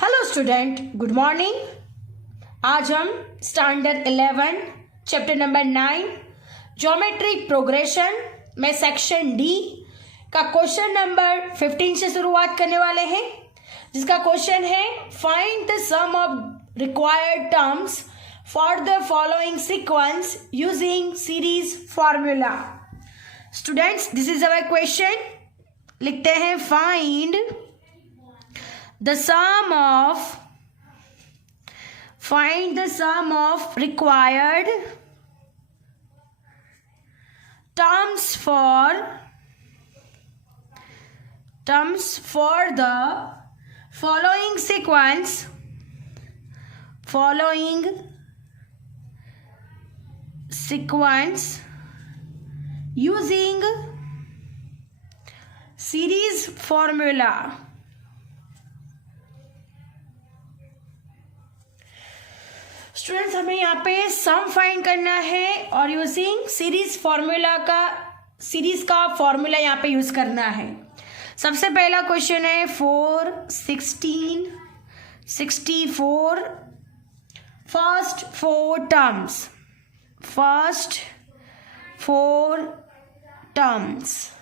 Hello student, good morning. आज हम standard 11 chapter number 9 geometry progression में सेक्शन डी का क्वेश्चन नंबर 15 से शुरुआत करने वाले हैं, जिसका क्वेश्चन है find the sum of required terms for the following sequence using series formula. Students, this is our question. लिखते हैं find the sum of required terms for the following sequence using series formula। Students, हमें यहाँ पे sum find करना है और using series का formula यहाँ पे यूज करना है। सबसे पहला क्वेश्चन है 4, 16, 64 first four terms.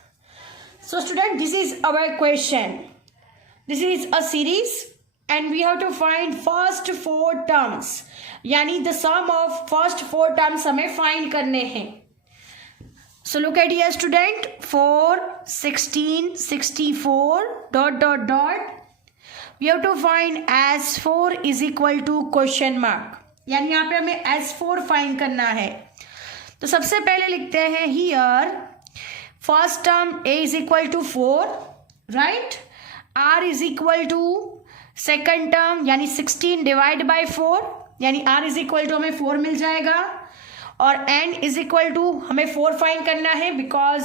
So student, this is our question. This is a series and we have to find first 4 terms, यानी the sum of first 4 terms हमें find करने हैं। So look at here student, 4, 16, 64 ... we have to find S4 is equal to question mark, यानी यहाँ पे हमें S4 find करना है। तो सबसे पहले लिखते हैं here first term A is equal to 4, right? R is equal to second term यानी 16 डिवाइड बाई 4, यानी R इज इक्वल टू हमें 4 मिल जाएगा और N इज इक्वल टू हमें 4 फाइंड करना है, बिकॉज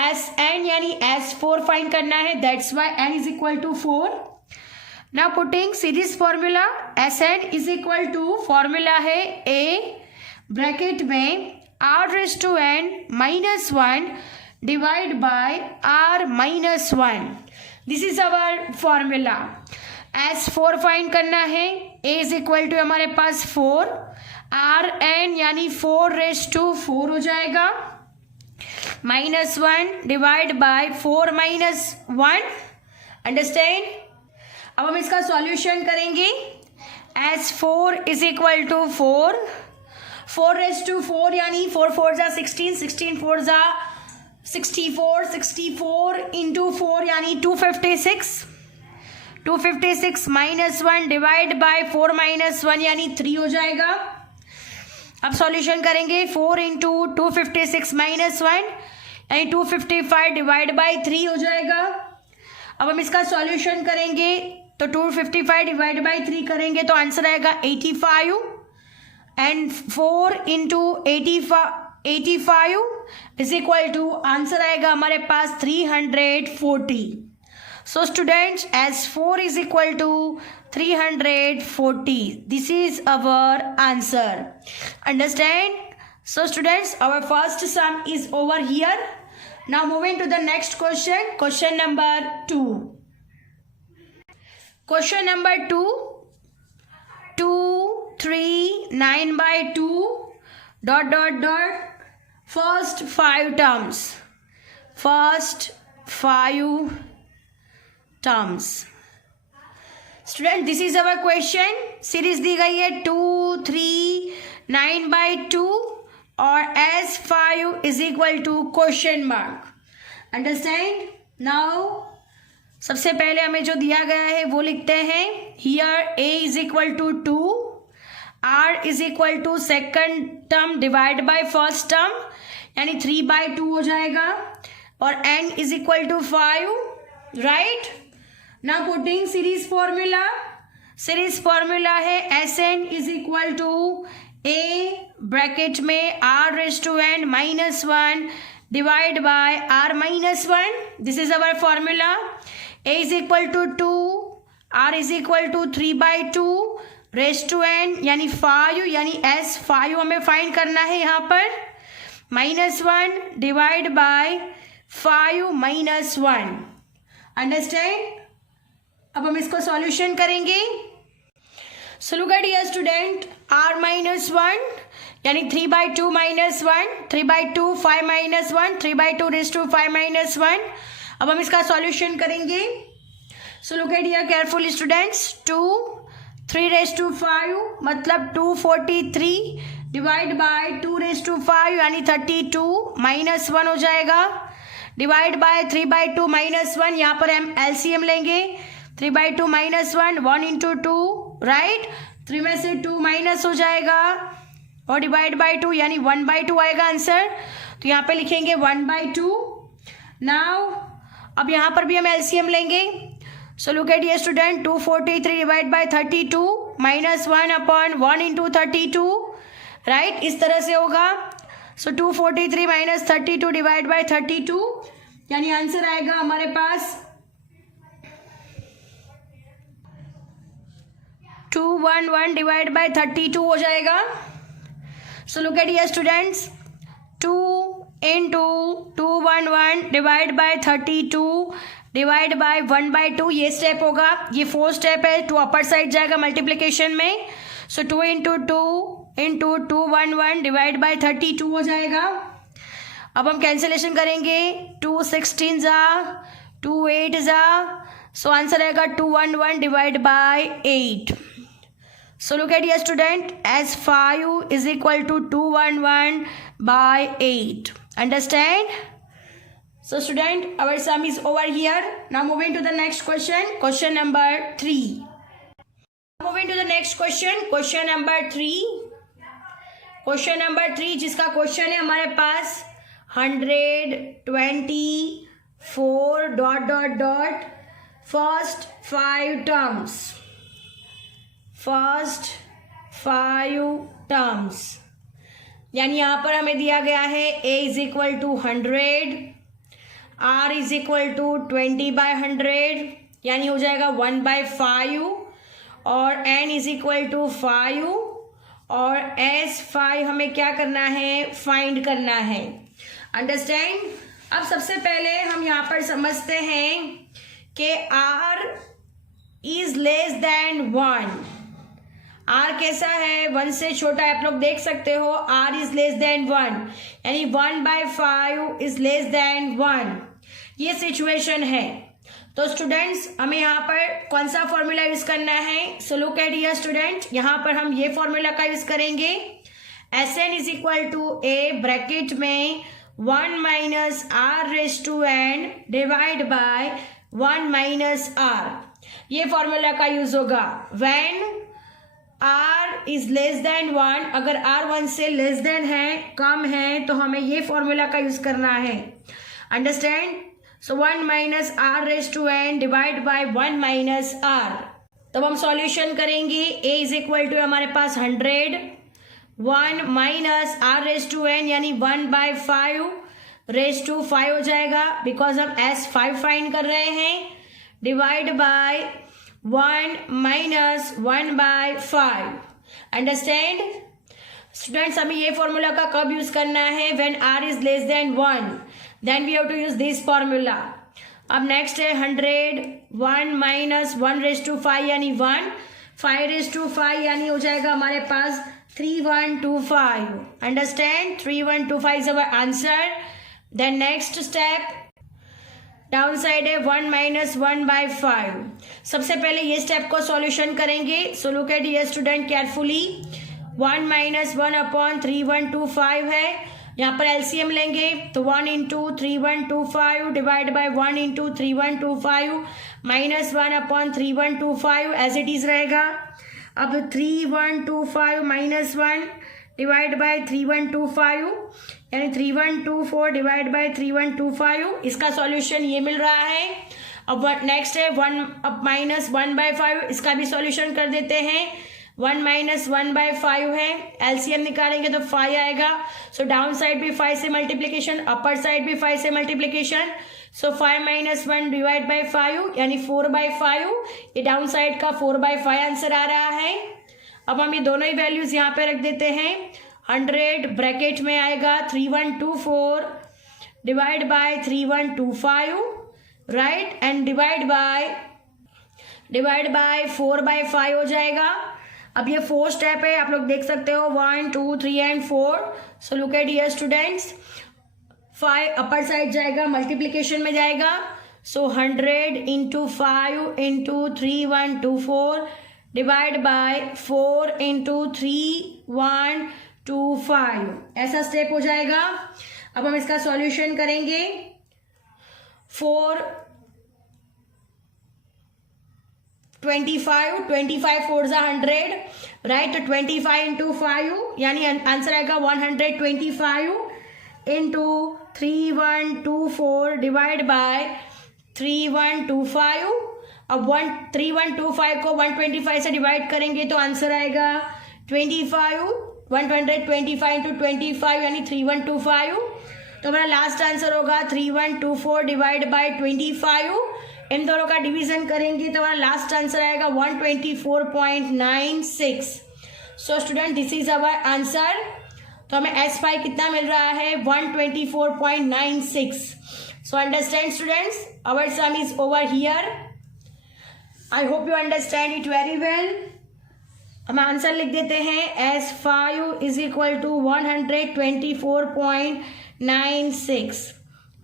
SN यानी S4 फाइंड करना है, that's why N is equal to 4। Now putting series formula, SN is equal to formula है A ब्रैकेट में R⁻n -1 divide by R-1। This is our formula. S4 find करना है, A is equal to हमारे पास 4, Rn यानी 4⁻4 हो जाएगा, -1 divide bye 4-1। Understand? अब हम इसका सॉल्यूशन करेंगे। S4 इज इक्वल टू 4 यानी 4 4 जा 16, 16 4 जा 64, 64 इंटू 4 यानी 256, 256 -1 डिवाइड बाय 4-1 यानी 3 हो जाएगा। अब सॉल्यूशन करेंगे, 4 इंटू 256 -1 यानी 255 डिवाइड बाय 3 हो जाएगा। अब हम इसका सॉल्यूशन करेंगे तो 255 डिवाइड बाय 3 करेंगे तो आंसर आएगा 85 and 4 into 85 is equal to answer आएगा हमारे पास 340। So students, S4 is equal to 340. This is our answer. Understand? So students, our first sum is over here. Now moving to the next question. Question number 2. Question number 2. 2, 3, 9 by 2 ... First 5 terms. First 5 terms. Student, this is our question. Series दी गई है 2, 3, 9 by 2 और S5 is equal to question mark. Understand? Now सबसे पहले हमें जो दिया गया है वो लिखते हैं। Here A is equal to 2, R is equal to second term divide by first term यानी 3/2 हो जाएगा और N is equal to 5, right? Now putting series formula है SN is equal to A bracket में R⁻n -1 divide by R-1। This is our formula. A is equal to 2, R is equal to 3/2 यानी 5 यानी S5 हमें find करना है यहाँ पर, -1 divide bye 5 - 1। Understand? अब हम इसको सॉल्यूशन करेंगे। So look at here student, r minus 1 यानी 3/2 minus 1, 3/2 5 minus 1, 3/2 raise to 5 minus 1। अब हम इसका सॉल्यूशन करेंगे। So look at here carefully students, 2 3 raise to 5 मतलब 243 डिवाइड बाय 2 रेज़ टू 5 यानी 32 माइनस 1 हो जाएगा, डिवाइड बाय 3/2 माइनस 1, यहाँ पर हम एलसीएम लेंगे। 3/2 माइनस 1, 1 इंटू 2, राइट, 3 में से 2 माइनस हो जाएगा और डिवाइड बाय 2 यानी 1/2 आएगा आंसर। तो यहाँ पे लिखेंगे 1/2। नाउ अब यहाँ पर भी हम एलसीएम लेंगे। सो look at here student, 243 divide by 32 minus 1 upon 1 into 32, right, इस तरह से होगा। सो 243 माइनस 32 डिवाइड बाय 32 यानी आंसर आएगा हमारे पास 211 डिवाइड बाय 32 हो जाएगा। सो look at here students, 2 into 211 divide by 32 divide by 1/2, ये स्टेप होगा, ये 4 स्टेप है। 2 अपर साइड जाएगा मल्टीप्लिकेशन में। सो 2 इंटू 2 इंटू 211 डिवाइड बाय 32 हो जाएगा। अब हम कैंसिलेशन करेंगे, 2 16 जा, 2 8 जा, सो आंसर आएगा 211 divide by 8। So look at here student, as 5 is equal to 211 by 8. Understand? So student, our sum is over here. Now moving to the next question, question number 3. Moving to the next question, question number 3. Question number 3 जिसका question है हमारे पास 124 dot dot dot first 5 terms, first 5 terms, यानी यहाँ पर हमें दिया गया है a is equal to 100, r is equal to 20/100 यानी हो जाएगा 1/5 और n इज इक्वल टू 5 और s5 हमें क्या करना है, फाइंड करना है। अंडरस्टैंड? अब सबसे पहले हम यहाँ पर समझते हैं कि r is less than 1। r कैसा है, 1 से छोटा है, आप लोग देख सकते हो। r इज लेस देन 1 यानी 1/5 इज लेस देन 1, ये सिचुएशन है। तो स्टूडेंट्स हमें यहाँ पर कौन सा फॉर्मूला यूज करना है? So look at here student, यहाँ पर हम ये फॉर्मूला का यूज करेंगे, Sn is equal to a bracket में 1 minus r raise to n divide by 1 minus r, ये फॉर्मूला का यूज होगा। When r is less than 1, अगर r 1 से लेस देन है, कम है, तो हमें ये फॉर्मूला का यूज करना है। Understand? So 1 minus r raise to n divide by 1 minus r। तब हम सॉल्यूशन करेंगे, a इज इक्वल टू हमारे पास 100, 1 minus r raise to n यानी 1/5 रेज टू 5 हो जाएगा, बिकॉज हम s5 फाइंड कर रहे हैं, divide by 1 minus 1/5। Understand? Students हमें ये फॉर्मूला का कब यूज करना है? When r is less than 1, then we have to use this formula. अब नेक्स्ट है 100, 1 माइनस 1 रेज टू 5 यानी 1, 5 रेज टू 5 यानी हो जाएगा हमारे पास 3125। Understand? 3125 is our answer. Then next step down side है 1 माइनस 1/5। सबसे पहले ये स्टेप को सॉल्यूशन करेंगे। So look at here student carefully, 1 minus 1 upon 3125 है, यहाँ पर एलसीएम लेंगे तो 1 into 3125 divide by 1 into 3125 minus 1 upon 3125 as it is रहेगा। अब 3125 माइनस 1 डिवाइड बाय 3125 यानी 3124 डिवाइड बाय 3125, इसका सॉल्यूशन ये मिल रहा है। अब नेक्स्ट है 1 अब माइनस 1/5, इसका भी सॉल्यूशन कर देते हैं। 1 माइनस 1/5 है, एलसीएम निकालेंगे तो 5 आएगा। सो डाउन साइड भी 5 से मल्टीप्लीकेशन, अपर साइड भी 5 से मल्टीप्लीकेशन। सो 5 माइनस 1 डिवाइड बाय 5 यानी 4/5, ये डाउन साइड का 4/5 आंसर आ रहा है। अब हम ये दोनों ही वैल्यूज यहाँ पे रख देते हैं। 100 ब्रैकेट में आएगा 3124 divide by 3125, right, and divide divide by 4/5 हो जाएगा। अब ये 4 स्टेप है, आप लोग देख सकते हो 1 2 3 and 4। So look at here students, 5 upper side जाएगा, मल्टीप्लीकेशन में जाएगा। सो 100 into 5 into 3124 divide by 4 into 3125, ऐसा स्टेप हो जाएगा। अब हम इसका सॉल्यूशन करेंगे। 25 4 जा 100, राइट। तो 25 इंटू 5 यानी आंसर आएगा 125 इंटू 3124 डिवाइड बाय 3125। अब 3125 को 125 से डिवाइड करेंगे तो आंसर आएगा 25, 125 इंटू 25 यानी 3125। तो हमारा लास्ट आंसर होगा 3124 डिवाइड बाय 25। इन दोनों का डिवीजन करेंगे तो हमारा लास्ट आंसर आएगा 124.96। So student this is our answer. तो हमें S5 कितना मिल रहा है 124.96। So understand students, our sum is over here. I hope you understand it very well. हम आंसर लिख देते हैं S5 is equal to 124.96।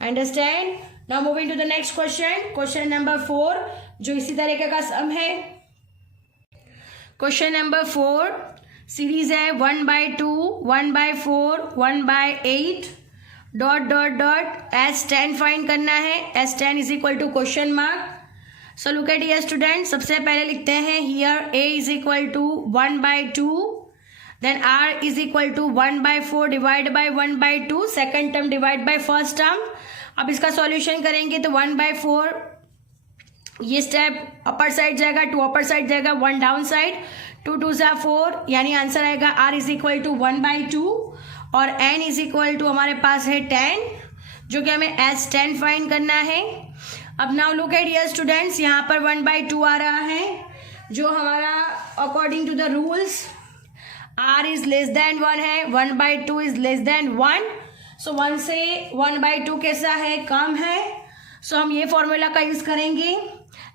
Understand. Now moving to the next question, question number 4, जो इसी तरीके का सम है। क्वेश्चन नंबर 4 सीरीज है 1/2, 1/4, 1/8 dot dot dot S10 find करना है। S10 is equal to question mark. So look at here student, सबसे पहले लिखते हैं here A is equal to 1/2, then R is equal to 1/4 divide by 1/2, second term divide by first term. अब इसका solution करेंगे तो 1/4, ये स्टेप अपर side जाएगा, 2 अपर साइड जाएगा, 1 डाउन साइड, 2 2 जा 4 यानी आंसर आएगा R इज इक्वल टू 1/2 और N इज इक्वल टू हमारे पास है 10, जो कि हमें S10 फाइंड करना है। अब now look at here students, यहाँ पर 1/2 आ रहा है, जो हमारा according to the rules R is less than 1 है, 1/2 इज लेस देन 1। सो 1 से 1/2 कैसा है, कम है। सो हम ये फॉर्मूला का यूज करेंगे,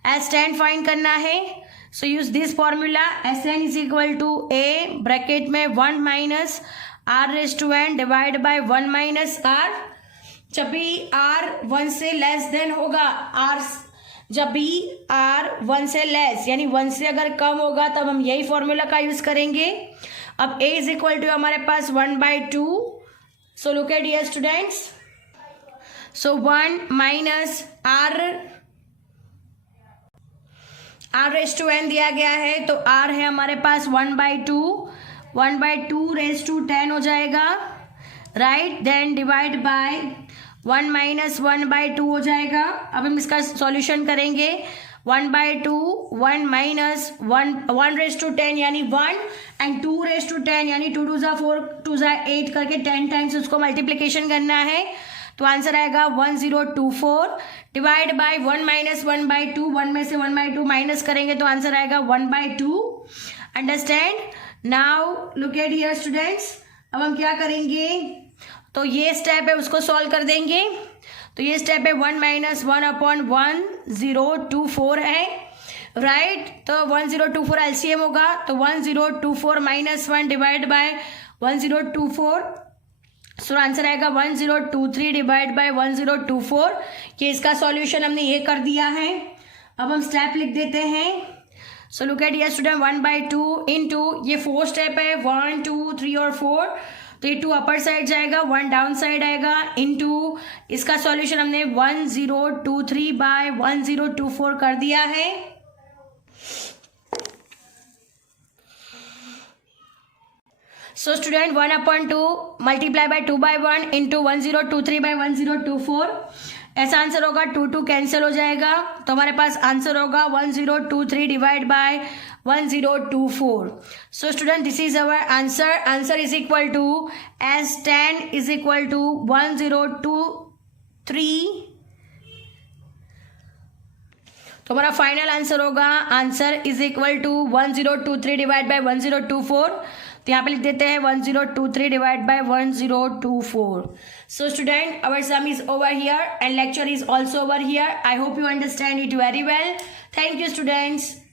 S10 फाइंड करना है। So use this formula, Sn is equal to A bracket में 1 minus R⁻n divide by 1 minus R। जब भी R 1 से लेस देन होगा, जब भी R 1 से लेस यानी 1 से अगर कम होगा तब हम यही फॉर्मूला का यूज करेंगे। अब A इज इक्वल टू हमारे पास 1/2। सो look at here students, so 1 minus R⁻n दिया गया है, तो R है हमारे पास 1/2, 1/2 हो जाएगा, right. Then divide by 1 minus 1/2 हो जाएगा। अब हम इसका सॉल्यूशन करेंगे, 1/2, 1 माइनस 1/10 यानी 1 एंड 2/10 यानी 2 2 जा 4, 2 जा 8 करके 10 टाइम्स उसको मल्टीप्लीकेशन करना है। तो आंसर आएगा 1024 डिवाइड बाय 1 माइनस 1/2, 1 में से 1/2 माइनस करेंगे तो आंसर आएगा 1/2। Understand. Now look at here students, अब हम क्या करेंगे, तो ये स्टेप है उसको सॉल्व कर देंगे। तो ये स्टेप है 1 माइनस 1/1024 है, राइट। तो 1024 एलसीएम होगा, तो 1024 minus 1 divide by 1024। So answer आएगा 1023 डिवाइड बाय 1024। ये इसका सॉल्यूशन हमने ये कर दिया है। अब हम स्टेप लिख देते हैं। सो look at here student, 1/2 into ये 4 स्टेप है, 1 2 3 और 4, तो ये 2 अपर साइड जाएगा, 1 डाउन साइड आएगा, इनटू इसका सॉल्यूशन हमने 1023 बाय 1024 कर दिया है। सो student 1/2 multiply by 2/1 into 1023 by 1024, ऐसा आंसर होगा। 2 2 कैंसिल हो जाएगा, तो हमारे पास आंसर होगा 1023 divide by 1024। So student this is our answer. Answer is equal to S10 is equal to 1023। तो हमारा फाइनल आंसर होगा, answer is equal to 1023 divide by 1024। तो यहाँ पे लिख देते हैं 1023 divide by 1024। So student our sum is over here and lecture is also over here. I hope you understand it very well. Thank you students.